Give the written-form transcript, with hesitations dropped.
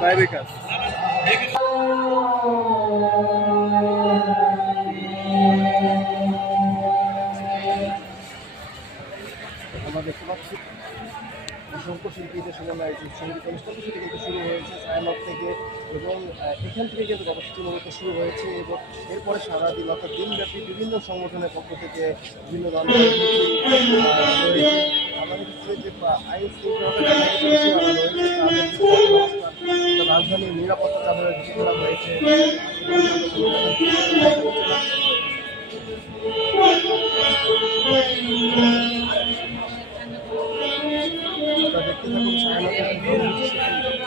বাইরের কাজ। আমরা দেখতে পাচ্ছি অসংখ্য শিল্পীদের সমন্বয়ে যে সঙ্গীত অনুষ্ঠান সেটি কিন্তু শুরু হয়েছে ছায়ানট থেকে এবং এখান থেকে কিন্তু কর্মসূচি মূলত শুরু হয়েছে এবং এরপরে সারাদিন অর্থাৎ দিনব্যাপী বিভিন্ন সংগঠনের পক্ষ থেকে বিভিন্ন ধরনের রয়েছে। আমাদের যে আইন শৃঙ্খলাটা রাজধানীর নিরাপত্তা চাদরের ঘোষণা হয়েছে। দেখতে থাকুন ছায়ানটের